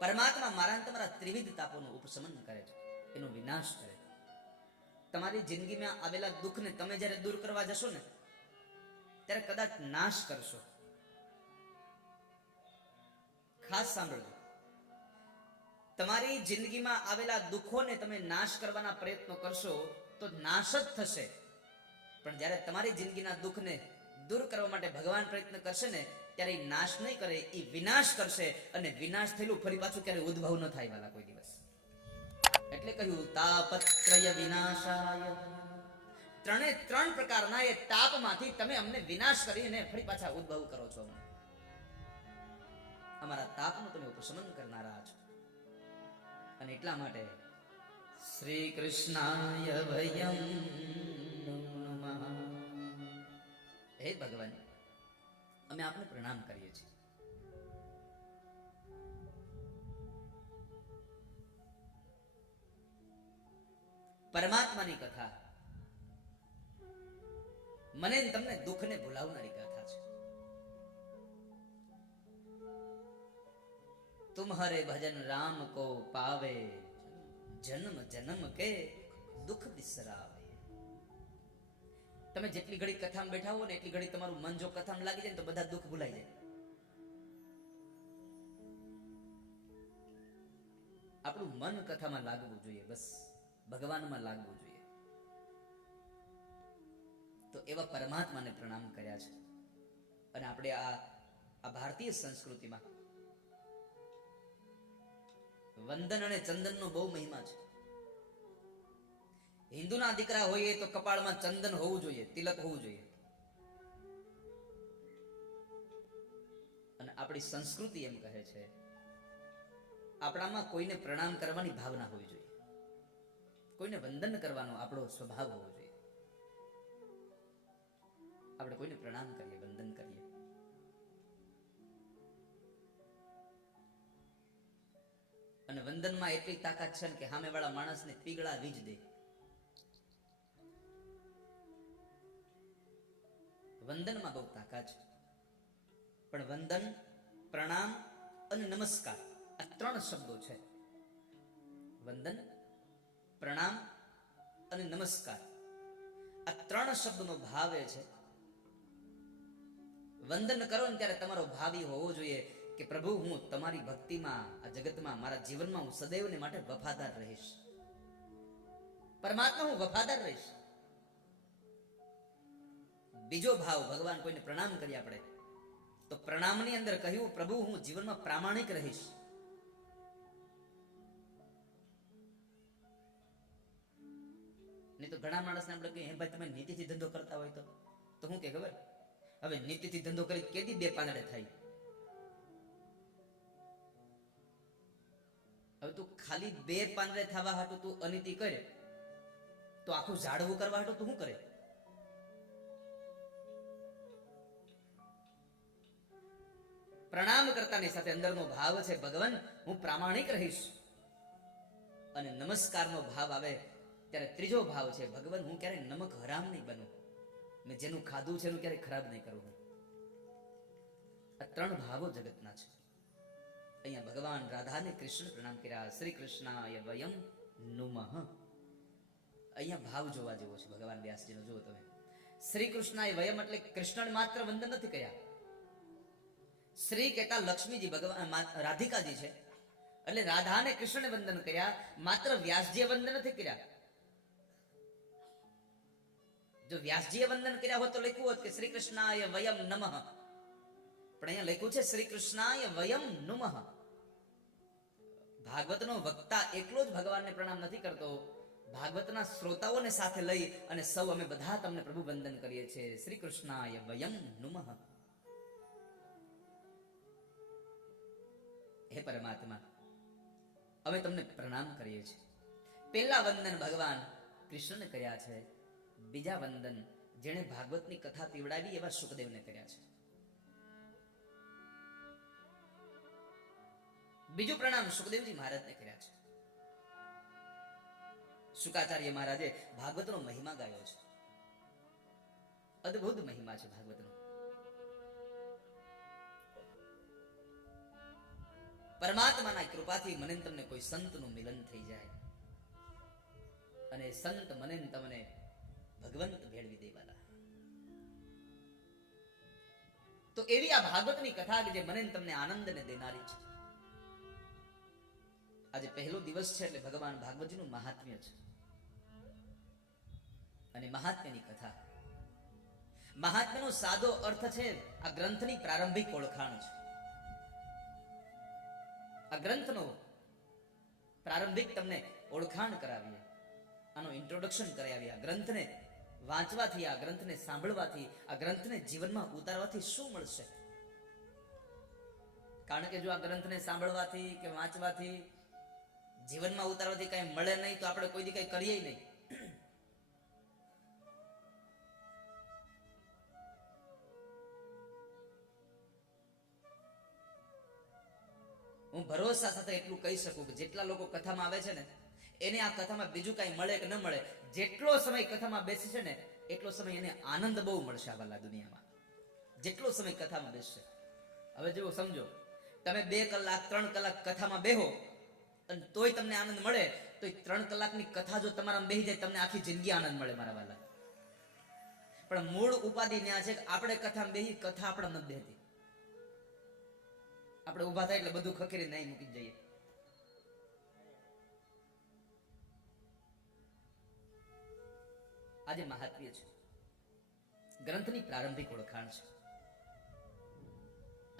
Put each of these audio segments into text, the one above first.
પરમાત્મા મારા તમારા ત્રિવિધ તાપોનું ઉપશમન કરે છે, એનો વિનાશ કરે છે. તમારી જિંદગીમાં આવેલા દુઃખને તમે જ્યારે દૂર કરવા જશો ને ત્યારે કદાચ નાશ કરશો. ખાસ સાંભળજો, તમારી જિંદગીમાં આવેલા દુઃખોને તમે નાશ કરવાના પ્રયત્નો કરશો તો નાશ જ થશે. પણ જ્યારે તમારી જિંદગીના દુઃખને દૂર કરવા માટે ભગવાન પ્રયત્ન કરશે ને ત્યારે એ નાશ નહીં કરે, એ વિનાશ કરશે. અને વિનાશ થયેલું ફરી પાછું ક્યારે ઉદ્ભવ ન થાય વાલા કોઈ દિવસ. એટલે કહ્યું તાપત્રય વિનાશાય. ત્રણ પ્રકારના એ તાપમાંથી તમે અમને વિનાશ કરીને ફરી પાછા ઉદ્ભવ કરો છો. અમારા તાપનું તમે ઉપશમન કરનારા છો. અને એટલા માટે શ્રી કૃષ્ણાય વયમ નમઃ. હે ભગવાન, અમે આપને પ્રણામ કરીએ છીએ. પરમાત્માની કથા મને તમને દુઃખને ભૂલાવનારી કથા છે. તુમ્હારે ભજન રામ કો પાવે, જન્મ જન્મ કે દુઃખ બિસરાવે. તમે જેટલી ઘડી કથામાં બેઠા હો ને એટલી ઘડી તમારું મન જો કથામાં લાગી જાય ને તો બધા દુઃખ ભૂલાઈ જાય. આપણું મન કથામાં લાગવું જોઈએ, બસ ભગવાનમાં લાગવું જોઈએ. તો એવા પરમાત્માને પ્રણામ કર્યા છે. અને આપણે આ ભારતીય સંસ્કૃતિમાં વંદન અને ચંદનનો બહુ મહિમા છે. હિન્દુના દીકરા હોઈએ તો કપાળમાં ચંદન હોવું જોઈએ, તિલક હોવું જોઈએ. અને આપણી સંસ્કૃતિ એમ કહે છે આપણામાં કોઈને પ્રણામ કરવાની ભાવના હોવી જોઈએ, કોઈને વંદન કરવાનો આપણો સ્વભાવ હોવો જોઈએ. આપણે કોઈને પ્રણામ કરીએ, વંદન કરીએ. અને વંદનમાં એટલી તાકાત છે કે સામે વાળા માણસને પીગળા વીજ દે. વંદનમાં બહુ તાકાત છે. પણ વંદન, પ્રણામ અને નમસ્કાર આ ત્રણ શબ્દો છે. વંદન, પ્રણામ અને નમસ્કાર આ ત્રણ શબ્દનો ભાવ એ છે. વંદન કરો ને ત્યારે તમારો ભાવ એ હોવો જોઈએ કે પ્રભુ, હું તમારી ભક્તિમાં, આ જગતમાં, મારા જીવનમાં હું સદૈવને માટે વફાદાર રહીશ. પરમાત્મા હું વફાદાર રહીશ. બીજો ભાવ, ભગવાન કોઈને પ્રણામ કરીએ આપણે તો પ્રણામની અંદર કહ્યું પ્રભુ, હું જીવનમાં પ્રામાણિક રહીશ. નહીં તો ઘણા માણસને આપણે કહીએ ભાઈ તમે નીતિથી ધંધો કરતા હોય તો હું કે ખબર, હવે નીતિથી ધંધો કરી કેદી બે પાંદડે થાય. હવે તું ખાલી બે પાંદડે થવા હાટું તું અનીતિ કરે તો આખું ઝાડવું કરવા હાટું તું શું કરે? પ્રણામ કરતાની સાથે અંદરનો ભાવ છે ભગવાન હું પ્રામાણિક રહીશ. અને નમસ્કારનો ભાવ આવે ત્યારે ત્રીજો ભાવ છે ભગવાન હું ક્યારેય નમક હરામ નહીં બનું, મેં જેનું ખાધું છે એનું ક્યારેય ખરાબ નહીં કરું. આ ત્રણ ભાવો જગતના છે. અહીંયા ભગવાન રાધાને કૃષ્ણ પ્રણામ કર્યા. શ્રી કૃષ્ણાય વયમ નુમઃ. અહીંયા ભાવ જોવા જેવો છે ભગવાન વ્યાસજીનો. જુઓ તમે, શ્રી કૃષ્ણાય વયમ એટલે કૃષ્ણ માત્ર વંદન નથી કર્યા. શ્રી કહેતા લક્ષ્મીજી ભગવાન રાધિકાજી છે એટલે રાધાને કૃષ્ણને વંદન કર્યા. માત્ર વ્યાસજીએ વંદન નથી કર્યા. જો વ્યાસજીએ વંદન કર્યા હોત તો લખ્યું હોત કે શ્રી કૃષ્ણાય વયમ નમઃ, પણ અહીંયા લખ્યું છે શ્રી કૃષ્ણાય વયમ નુમઃ. ભાગવતનો વક્તા એકલો જ ભગવાનને પ્રણામ નથી કરતો, ભાગવતના શ્રોતાઓને સાથે લઈ અને સૌ અમે બધા તમને પ્રભુ વંદન કરીએ છીએ. શ્રી કૃષ્ણાય વયમ નુમઃ. હે પરમાત્મા, અમે તમને પ્રણામ કરીએ છીએ. પહેલા વંદન ભગવાન કૃષ્ણને કર્યા છે. બીજા વંદન જેણે ભાગવતની કથા પીવડાવી એવા સુખદેવને કર્યા છે. બીજું પ્રણામ સુખદેવજી મહારાજને કર્યા છે. શુકાચાર્ય મહારાજે ભાગવતનો મહિમા ગાયો છે. અદ્ભુત મહિમા છે ભાગવતનો. પરમાત્માના કૃપાથી મને ને તમને કોઈ સંતનું મિલન થઈ જાય અને સંત મને ને તમને ભગવંત ભેળવી દેવાના. તો એવી આ ભાગવતની કથા કે જે મને ને તમને આનંદને દેનારી છે. આજે પહેલો દિવસ છે એટલે ભગવાન ભાગવતજીનું મહાત્મ્ય છે અને મહાત્મ્યની કથા. મહાત્મ્યનો સાદો અર્થ છે આ ગ્રંથની પ્રારંભિક ઓળખાણ છે. આ ગ્રંથનો પ્રારંભિક તમને ઓળખાણ કરાવીએ, આનો ઇન્ટ્રોડક્શન કરાવીએ. આ ગ્રંથને વાંચવાથી, આ ગ્રંથને સાંભળવાથી, આ ગ્રંથને જીવનમાં ઉતારવાથી શું મળશે? કારણ કે જો આ ગ્રંથને સાંભળવાથી કે વાંચવાથી જીવનમાં ઉતારવાથી કઈ મળે નહીં તો આપણે કોઈ દી કઈ કરીએ નહીં. હું ભરોસા સાથે એટલું કહી શકું કે જેટલા લોકો કથામાં આવે છે ને એને આ કથામાં બીજું કઈ મળે કે ન મળે, જેટલો સમય કથામાં બેસે છે ને એટલો સમય એને આનંદ બહુ મળશે. આ વાલા દુનિયામાં જેટલો સમય કથામાં બેસશે. હવે જેવો સમજો, તમે 2 કલાક 3 કલાક કથામાં બેહો અને તોય તમને આનંદ મળે, તો 3 કલાકની કથા જો તમારામાં બેહી જાય તમને આખી જિંદગી આનંદ મળે મારા વાલા. પણ મૂળ ઉપાધિ ન્યા છે કે આપણે કથામાં બેહી, કથા આપણે નથી બેહતી. આપણે ઉભા થાય એટલે બધું ખખેરી નહીં મૂકી જઈએ. આજે મહાત્મ્ય છે, ગ્રંથની પ્રારંભિક ઓળખાણ છે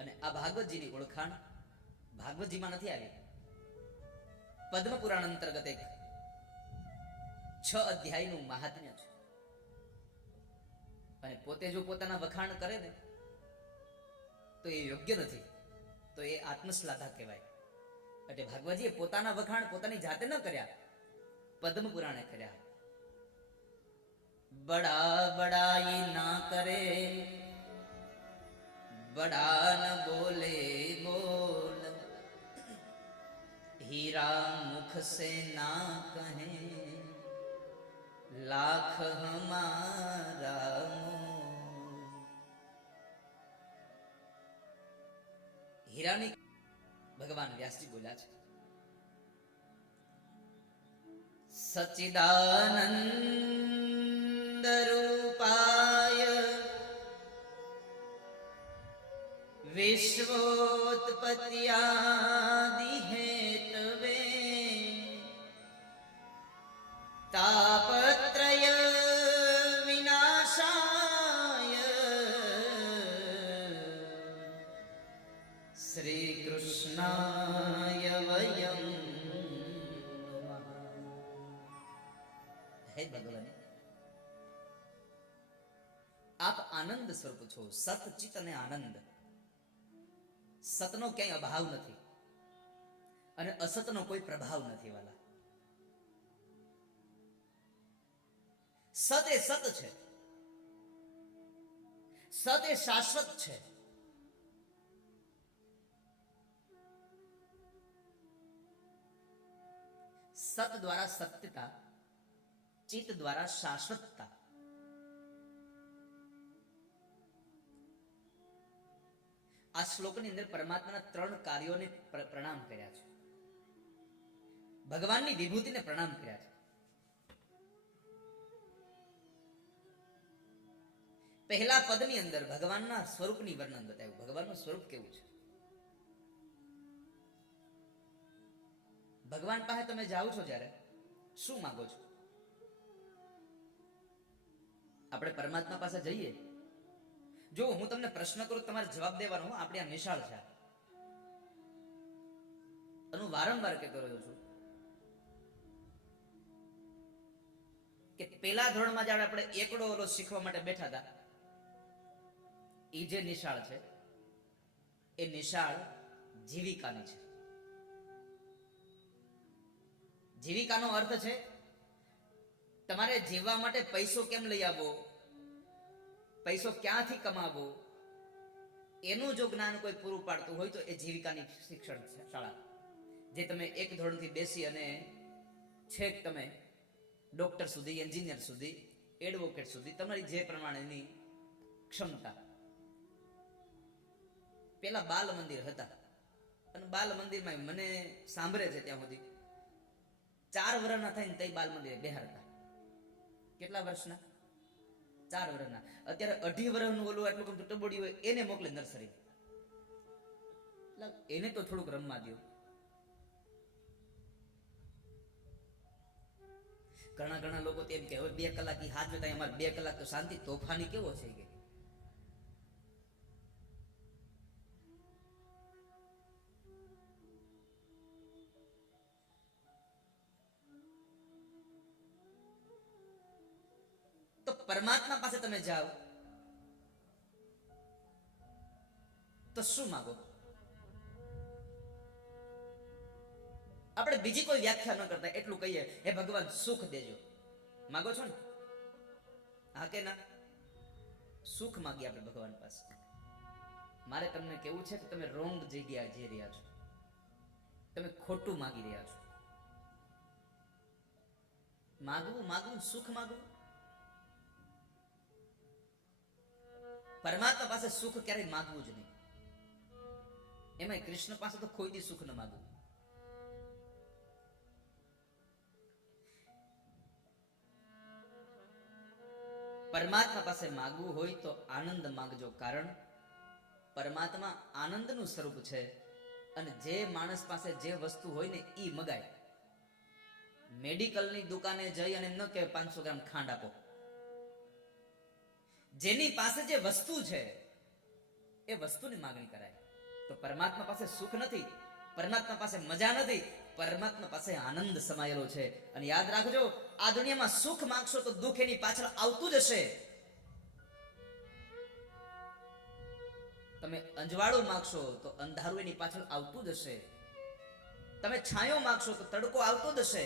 અને આ ભાગવતજીની ઓળખાણ ભાગવતજીમાં નથી આવી. પદ્મ પુરાણ અંતર્ગત એક 6 અધ્યાયનું મહાત્મ્ય છે અને પોતે જો પોતાના વખાણ કરે ને તો એ યોગ્ય નથી, તો એ આત્મશ્લાઘા કહેવાય. એટલે ભાગવતજીએ પોતાના વખાણ પોતાની જાતે ન કર્યા, પદ્મ પુરાણે કર્યા. બડા બડાઈ ના કરે, બડા ન બોલે બોલ, हीरा मुख से ना कहे, लाख हमारा मोल. હીરાની ભગવાન વ્યાસજી બોલ્યા છે, સચ્ચિદાનંદ રૂપાય વિશ્વોત્પત્યાદિ હેતવે તાપત્રય વિનાશાય શ્રી કૃષ્ણાય વયમ નમઃ. હે ભગવાન, આપ આનંદ સ્વરૂપ છો, સત ચિત અને આનંદ. સતનો ક્યાંય અભાવ નથી અને અસતનો કોઈ પ્રભાવ નથી વાલા. સત એ સત છે, સત એ શાશ્વત છે. સત દ્વારા સત્યતા, ચિત્ત દ્વારા શાશ્વતતા. આ શ્લોકની અંદર પરમાત્માના 3 કાર્યોને પ્રણામ કર્યા છે, ભગવાનની વિભૂતિને પ્રણામ કર્યા છે. પહેલા પદની અંદર ભગવાનના સ્વરૂપની વર્ણન બતાવ્યું. ભગવાનનું સ્વરૂપ કેવું છે? ભગવાન પાસે તમે જાઓ છો જ્યારે શું માંગો છો? આપણે પરમાત્મા પાસે જઈએ, જો હું તમને પ્રશ્ન કરું તમારે જવાબ દેવાનો. આપણે આ નિશાળ છે, હું વારંવાર કહેતો રહ્યો છું કે પેલા ધોરણમાં જ્યારે આપણે એકડો ઓલો શીખવા માટે બેઠા હતા, એ જે નિશાળ છે એ નિશાળ જીવિકાની છે. જીવિકાનો અર્થ છે તમારે જીવવા માટે પૈસો કેમ લઈ આવવો, પૈસો ક્યાંથી કમાવો, એનું જો જ્ઞાન કોઈ પૂરું પાડતું હોય તો એ જીવિકાની શિક્ષણ શાળા, જે તમે એક ધોરણથી બેસી અને છેક તમે ડોક્ટર સુધી, એન્જિનિયર સુધી, એડવોકેટ સુધી તમારી જે પ્રમાણેની ક્ષમતા. પેલા બાલ મંદિર હતા અને બાલ મંદિરમાં મને સાંભળે છે ત્યાં સુધી 4 વર્ષના થઈને તઈ બાલ મંદિરે બેહારતા. કેટલા વર્ષના? 4 વર્ષના. અત્યારે 2.5 વર્ષનું ઓલું આટલું કમ ટબોડી હોય એને મોકલે નર્સરી. એને તો થોડુંક રમવા દો. ઘણા લોકો તેમ કે હવે 2 કલાક ઈ હાથ જોતા અમારે 2 કલાક તો શાંતિ. તોફાની કેવો છે કે તો પરમાત્મા પાસે તમે જાઓ તો શું માગો? આપણે બીજી કોઈ વ્યાખ્યા ન કરતા એટલું કહીએ, હે ભગવાન સુખ દેજો. માગો છો ને? હા કે ના? સુખ માગીએ આપણે ભગવાન પાસે. મારે તમને કેવું છે કે તમે રોંગ જગ્યાએ જઈ રહ્યા છો. તમે ખોટું માગી રહ્યા છો. માગવું સુખ માગવું. પરમાત્મા પાસે સુખ ક્યારેય માગવું જ નહીં. એમાં કૃષ્ણ પાસે તો કોઈ દી સુખ ન માગવું. પરમાત્મા પાસે માગવું હોય તો આનંદ માગજો, કારણ પરમાત્મા આનંદનું સ્વરૂપ છે. અને જે માણસ પાસે જે વસ્તુ હોય ને ઈ મગાય. મેડિકલની દુકાને જઈ અને ન કે 500 ગ્રામ ખાંડ આપો. જેની પાસે જે વસ્તુ છે એ વસ્તુની માંગણી કરાય. તો પરમાત્મા પાસે સુખ નથી, પરમાત્મા પાસે મજા નથી, પરમાત્મા પાસે આનંદ સમાયેલો છે. અને યાદ રાખજો, આ દુનિયામાં સુખ માંગશો તો દુઃખ એની પાછળ આવતું જ હશે. તમે અંજવાળું માંગશો તો અંધારું એની પાછળ આવતું જ હશે. તમે છાંયો માંગશો તો તડકો આવતો જ હશે.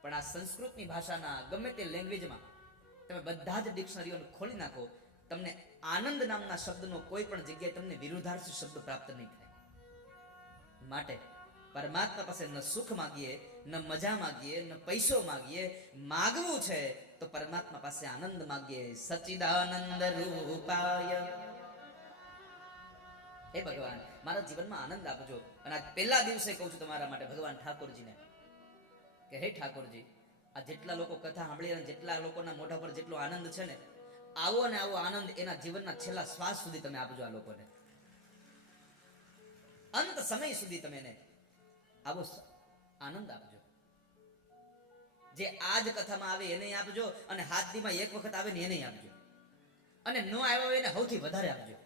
પણ આ સંસ્કૃતની ભાષાના ગમે તે લેંગ્વેજમાં તમે બધા જ ડિક્શનરીઓને ખોલી નાખો, તમને આનંદ નામના શબ્દનો કોઈ પણ જગ્યાએ તમને વિરુદ્ધાર્થી શબ્દ પ્રાપ્ત નહીં થાય. માટે પરમાત્મા પાસે ન સુખ માગીએ, ન મજા માગીએ, ન પૈસો માગીએ. માગવું છે તો પરમાત્મા પાસે આનંદ માગીએ. સચ્ચિદાનંદ રૂપાય. હે ભગવાન, મારા જીવનમાં આનંદ આપજો. અને આજ પહેલા દિવસે કહું છું તમારા માટે ભગવાન ઠાકોરજીને કે હે ઠાકોરજી, આ જેટલા લોકો કથા સાંભળી અને જેટલા લોકોના મોઢા પર જેટલો આનંદ છે ને, આવો ને આવો આનંદ એના જીવનના છેલ્લા શ્વાસ સુધી તમે આપજો. આ લોકોને અંત સમય સુધી તમે એને આવો આનંદ આપજો. જે આજ કથામાં આવે એને આપજો, અને હાથદીમાં એક વખત આવે ને એને આપજો, અને ન આવ્યો હોય એને સૌથી વધારે આપજો.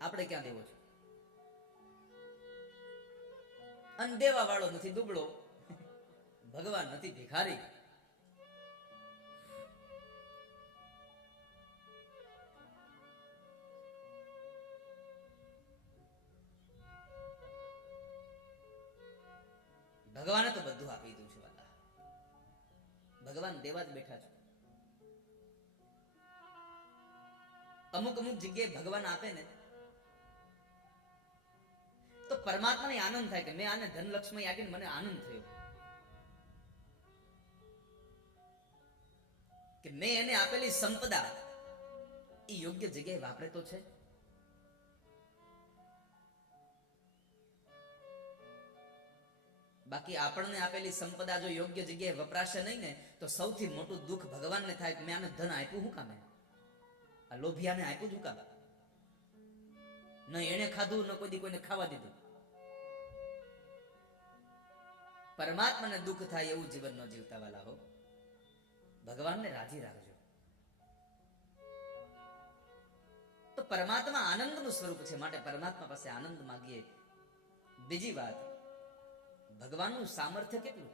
આપણે ક્યાં દેવો છે? અને દેવા વાળો નથી દુબળો, ભગવાન નથી ભિખારી. ભગવાને તો બધું આપી દીધું છે વાલા. ભગવાન દેવા જ બેઠા છે. અમુક જગ્યાએ ભગવાન આપે ને તો પરમાત્માને આનંદ થાય કે મેં આને ધનલક્ષ્મી આપીને મને આનંદ થયો, કે મેં એને આપેલી સંપદા એ યોગ્ય જગ્યાએ વાપરે તો છે. બાકી આપણને આપેલી સંપદા જો યોગ્ય જગ્યાએ વપરાશે નહીં ને તો સૌથી મોટું દુઃખ ભગવાનને થાય કે મેં આને ધન આપ્યું હું કામે? આ લોભિયાને આપ્યું શું કામ? ન એને ખાધું, ન કોઈ દી કોઈને ખાવા દીધું. પરમાત્માને દુઃખ થાય એવું જીવન ન જીવતા વાલા હો. ભગવાનને રાજી રાખજો. તો પરમાત્મા આનંદનું સ્વરૂપ છે, માટે પરમાત્મા પાસે આનંદ માગીએ. બીજી વાત, ભગવાનનું સામર્થ્ય કેટલું.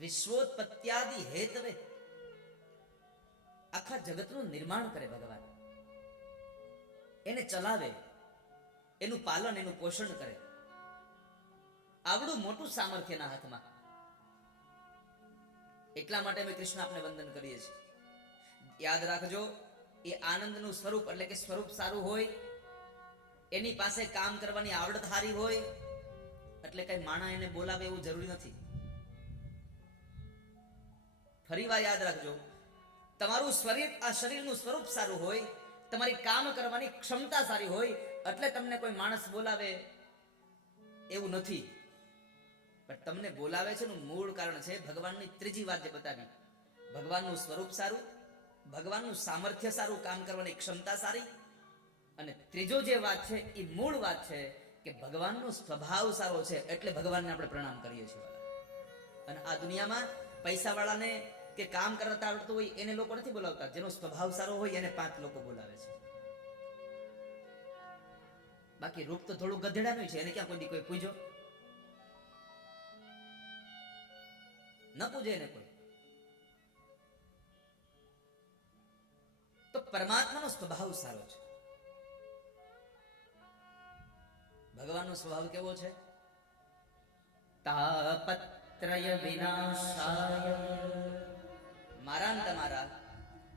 વિશ્વોત્પત્યાદિ હેતવે, આખા જગતનું નિર્માણ કરે ભગવાન, એને ચલાવે, એનું પાલન એનું પોષણ કરે. આવડું મોટું સામર્થ્યના હાથમાં. એટલા માટે અમે કૃષ્ણ આપને વંદન કરીએ છીએ. યાદ રાખજો, એ આનંદનું સ્વરૂપ એટલે કે સ્વરૂપ સારું હોય, એની પાસે કામ કરવાની આવડત સારી હોય, એટલે કઈ માણા એને બોલાવે એવું જરૂરી નથી. ફરીવાર યાદ રાખજો, તમારું શરીરનું સ્વરૂપ સારું હોય, તમારી કામ કરવાની ક્ષમતા સારી હોય એટલે તમને કોઈ માણસ બોલાવે એવું નથી. પણ તમને બોલાવે છે એનું મૂળ કારણ છે ભગવાનની ત્રીજી વાત જે બતાવી, ભગવાનનું સ્વરૂપ સારું, ભગવાનનું સામર્થ્ય સારું, કામ કરવાની ક્ષમતા સારી, અને ત્રીજો જે વાત છે એ મૂળ વાત છે કે ભગવાનનો સ્વભાવ સારો છે એટલે ભગવાનને આપણે પ્રણામ કરીએ છીએ. અને આ દુનિયામાં પૈસાવાળાને કે કામ કરતા આવડતું હોય એને લોકો નથી બોલાવતા, જેનો સ્વભાવ સારો હોય એને 5 લોકો બોલાવે છે. બાકી રૂપ તો થોડું ગધેડાનું છે, એને ક્યાં કોઈ દી કોઈ પૂજો ન પૂજે એને કોઈ. તો પરમાત્માનો સ્વભાવ સારો છે. ભગવાનનો સ્વભાવ કેવો છે? તાપત્રય વિનાશાય. મારા ને તમારા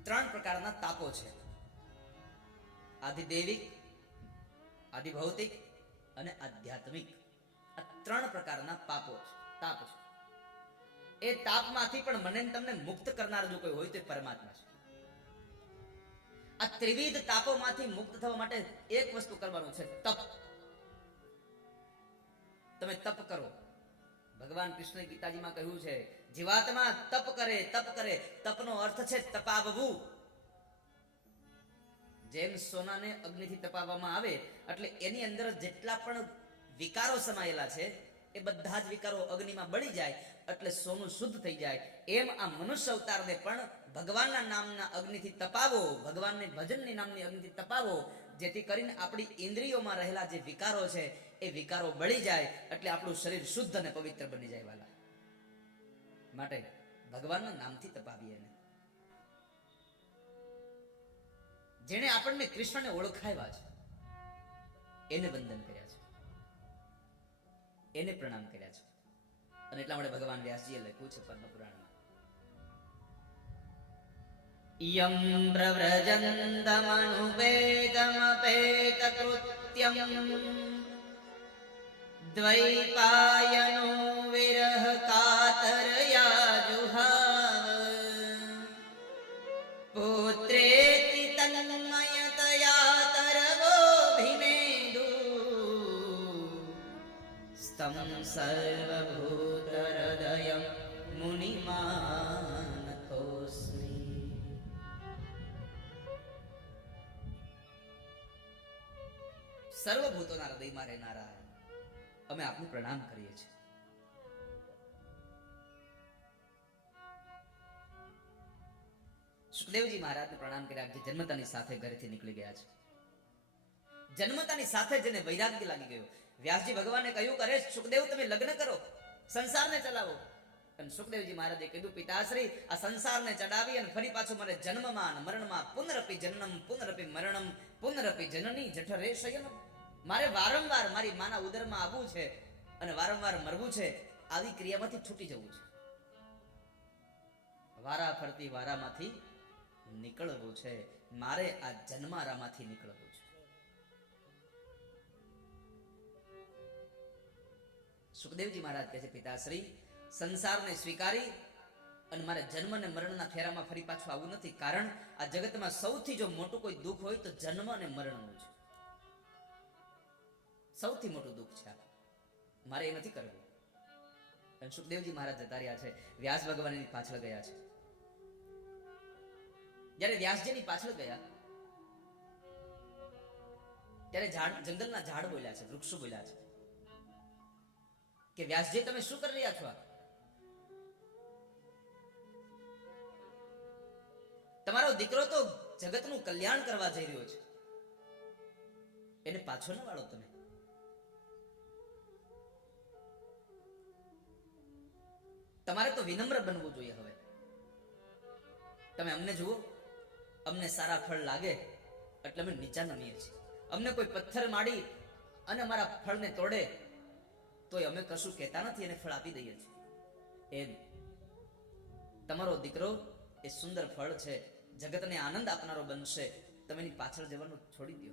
3 પ્રકારના તાપો છે, આધિદૈવિક, આધિભૌતિક અને આધ્યાત્મિક. આ 3 પ્રકારના પાપો છે, તાપ છે. એ તાપમાંથી પણ મને તમને મુક્ત કરનાર જો કોઈ હોય તો એ પરમાત્મા છે. આ ત્રિવિધ તાપોમાંથી મુક્ત થવા માટે એક વસ્તુ કરવાનું છે, તપ. તમે તપ કરો. ભગવાન કૃષ્ણ ગીતાજીમાં કહ્યું છે, જીવાત્મા તપ કરે, તપ કરે. તપનો અર્થ છે તપાવવું. જેમ સોનાને અગ્નિથી તપાવવામાં આવે એટલે એની અંદર જેટલા પણ વિકારો સમાયેલા છે એ બધા જ વિકારો અગ્નિમાં બળી જાય એટલે સોનું શુદ્ધ થઈ જાય. એમ આ મનુષ્ય અવતારને પણ ભગવાનના નામના અગ્નિથી તપાવો, ભગવાનને ભજનની નામની અગ્નિથી તપાવો, જેથી કરીને આપણી ઇન્દ્રિયોમાં રહેલા જે વિકારો છે એ વિકારો બળી જાય એટલે આપણું શરીર શુદ્ધ અને પવિત્ર બની જાય. વાલા માટે ભગવાનના નામથી તપાવીએ. જેણે આપણને કૃષ્ણને ઓળખાવ્યા છે એને વંદન કર્યા છે, એને પ્રણામ કર્યા છે. અને એટલા માટે ભગવાન વ્યાસજીએ લખ્યું છે પદ્મ પુરાણમાં, યમ પ્રવ્રજંતમનુપેતમપેત કૃત્યમ દ્વૈપાયનો વિરહ કાતરયા જુહાવ પુત્રેતિ તન્મયતયા તરવોભિનેદુ સ્તમ સર્વભૂતહૃદય મુનિમાનતોસ્મિ. સર્વભૂતોના હૃદયમાં રહેનારા અમે આપને પ્રણામ કરીએ છીએ. સુખદેવજી મહારાજને પ્રણામ કર્યા, જે જન્મતાની સાથે ઘરેથી નીકળી ગયા છે. જન્મતાની સાથે જેને વૈરાગ્ય લાગી ગયો. વ્યાસજી ભગવાનને કહ્યું કે અરે સુખદેવ તમે લગ્ન કરો, સંસારને ચલાવો. અને સુખદેવજી મહારાજે કીધું, પિતાશ્રી આ સંસારને ચડાવી અને ફરી પાછું મને જન્મમાં મરણમાં પુનરપી જન્મ પુનરપી મરણમ પુનરપી જનની જઠરે શયનમ. મારે વારંવાર મારી માના ઉદરમાં આવવું છે અને વારંવાર મરવું છે. આવી ક્રિયામાંથી છૂટી જવું છે, વારા ફરતી વારામાંથી નીકળવું છે. મારે આ જન્મારામાંથી નીકળવું છે. સુખદેવજી મહારાજ કહે છે, પિતાશ્રી સંસારને સ્વીકારી અને મારે જન્મ અને મરણના ફેરામાં ફરી પાછું આવવું નથી. કારણ આ જગતમાં સૌથી જો મોટું કોઈ દુઃખ હોય તો જન્મ અને મરણનું છે. સૌથી મોટું દુઃખ છે, મારે એ નથી કરવું. અને સુખદેવજી મહારાજ જતા રહ્યા છે. વ્યાસ ભગવાન એની પાછળ ગયા છે. જ્યારે વ્યાસજીની પાછળ ગયા ત્યારે જંગલના ઝાડ બોલ્યા છે, વૃક્ષો બોલ્યા છે કે વ્યાસજી તમે શું કરી રહ્યા છો? તમારો દીકરો તો જગતનું કલ્યાણ કરવા જઈ રહ્યો છે, એને પાછો ન વાળો. તમે તમારે તો વિનમ્ર બનવું જોઈએ. હવે તમે અમને જુઓ, અમને સારા ફળ લાગે એટલે અમે નીચા નમીએ છીએ. અમને કોઈ પથ્થર માડી અને અમારા ફળને તોડે તોય અમે કશું કહેતા નથી અને ફળ આપી દઈએ છીએ. એમ તમારો દીકરો એ સુંદર ફળ છે, જગતને આનંદ આપનારો બનશે. તમે એની પાછળ જવાનું છોડી દો.